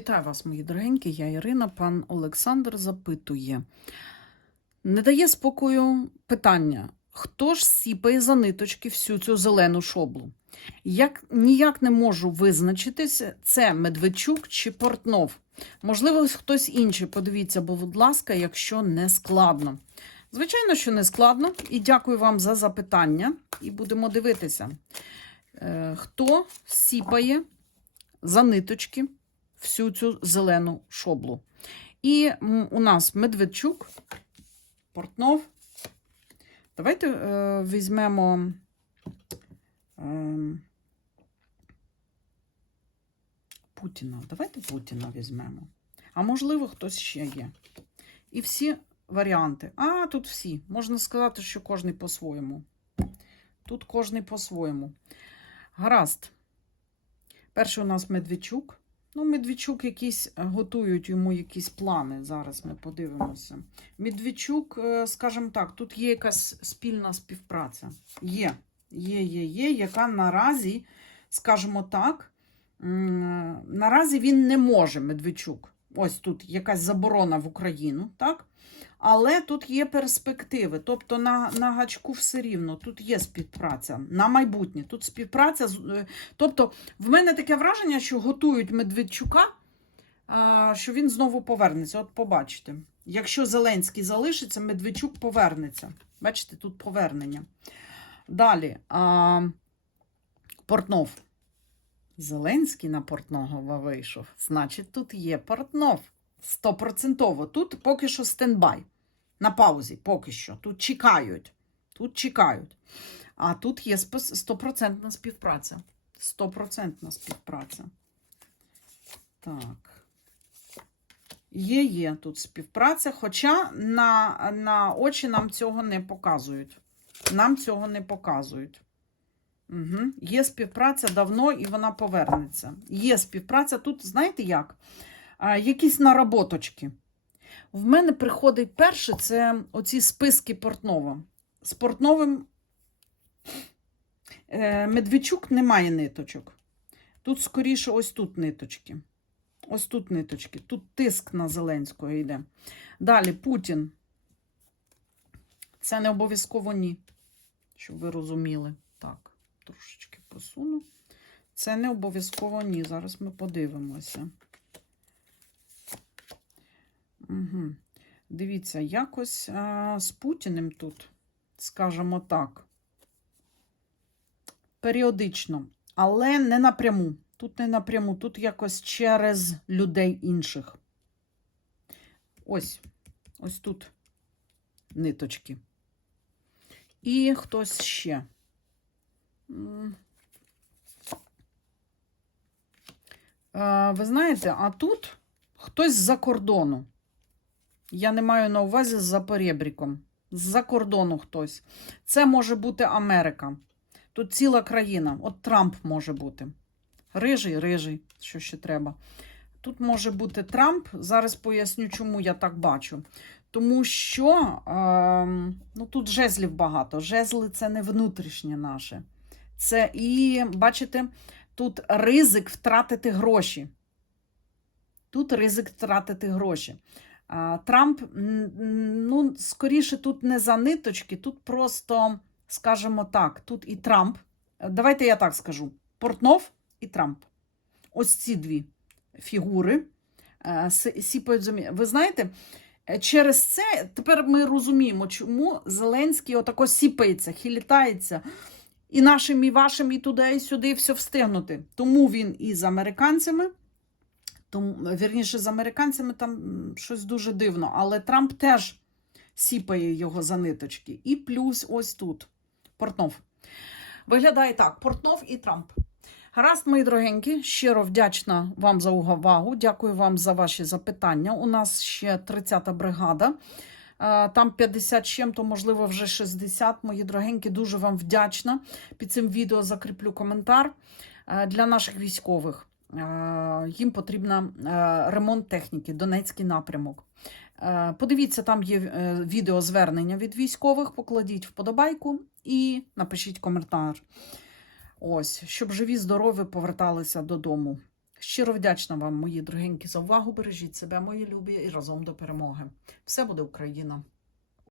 Вітаю вас, мої дорогенькі. Я Ірина. Пан Олександр запитує. Не дає спокою питання: хто ж сіпає за ниточки всю цю зелену шоблу? Як ніяк не можу визначитися, це Медведчук чи Портнов. Можливо, хтось інший. Подивіться, бо, будь ласка, якщо не складно. Звичайно, що не складно. І дякую вам за запитання. І будемо дивитися, Е, хто сіпає за ниточки всю цю зелену шоблу. І у нас Медведчук, Портнов. Давайте е, візьмемо. Е, Путіна. Давайте Путіна візьмемо. А можливо, хтось ще є. І всі варіанти. А, тут всі. Можна сказати, що кожний по-своєму. Тут кожний по-своєму. Гаразд. Перший у нас Медведчук. Ну, Медведчук якісь е, готують йому якісь плани. Зараз ми подивимося. Медведчук, е, скажімо так, тут є якась спільна співпраця. Є, є, є, є, яка наразі, скажімо так, наразі він не може, Медведчук. Ось тут якась заборона в Україну, так? Але тут є перспективи. Тобто на, на гачку все рівно, тут є співпраця на майбутнє. Тут співпраця. з- е, Тобто, в мене таке враження, що готують Медведчука, що він знову повернеться. От побачите. Якщо Зеленський залишиться, Медведчук повернеться. Бачите, тут повернення. Далі. Портнов. Зеленський на Портнова вийшов. Значить, тут є Портнов. Стопроцентово. Тут поки що стендбай. На паузі, поки що. Тут чекають. Тут чекають. А тут є стопроцентна співпраця. Стопроцентна співпраця. Так. Є, є тут співпраця, хоча на, на очі нам цього не показують. Нам цього не показують. Угу. Є співпраця давно і вона повернеться. Є співпраця тут, знаєте як? А, якісь наработочки. В мене приходить перше це оці списки Портнова. З Портновим е, Медведчук не має ниточок. Тут скоріше ось тут ниточки. Ось тут ниточки. Тут тиск на Зеленського йде. Далі Путін. Це не обов'язково ні. Щоб ви розуміли. Так, трошечки посуну. Це не обов'язково ні. Зараз ми подивимося. Угу. Дивіться, якось а, з Путіним тут, скажімо так, періодично, але не напряму. Тут не напряму, тут якось через людей інших. Ось, ось тут ниточки. І хтось ще. Е, Ви знаєте, а тут хтось з-за кордону. Я не маю на увазі з-за перебріком. З-за кордону хтось. Це може бути Америка. Тут ціла країна. От Трамп може бути. Рижий, рижий, що ще треба. Тут може бути Трамп. Зараз поясню, чому я так бачу. Тому що ем, ну, тут жезлів багато. Жезли це не внутрішнє наше. Це і, бачите, тут ризик втратити гроші. Тут ризик втратити гроші. Трамп, ну, скоріше, тут не за ниточки, тут просто, скажімо так, тут і Трамп. Давайте я так скажу: Портнов і Трамп. Ось ці дві фігури е, сіпають землі. Ви знаєте, е, через це тепер ми розуміємо, чому Зеленський отако сіпається, хилітається. І нашим, і вашим, і туди, і сюди все встигнути. Тому він і з американцями. Тому, вірніше, з американцями там щось дуже дивно, але Трамп теж сіпає його за ниточки. І плюс ось тут Портнов. Виглядає так: Портнов і Трамп. Гаразд, мої дорогенькі, щиро вдячна вам за увагу. Дякую вам за ваші запитання. У нас ще 30-та бригада. Е, Там 50 чим-то, можливо, вже 60. Мої дорогенькі, дуже вам вдячна. Під цим відео закріплю коментар е, для наших військових. Е, Їм потрібен ремонт техніки, Донецький напрямок. Е, Подивіться, там є е, відеозвернення від військових, покладіть вподобайку і напишіть коментар. Ось, щоб живі, здорові поверталися додому. Щиро вдячна вам, мої дорогенькі, за увагу. Бережіть себе, мої любі, і разом до перемоги. Все буде Україна!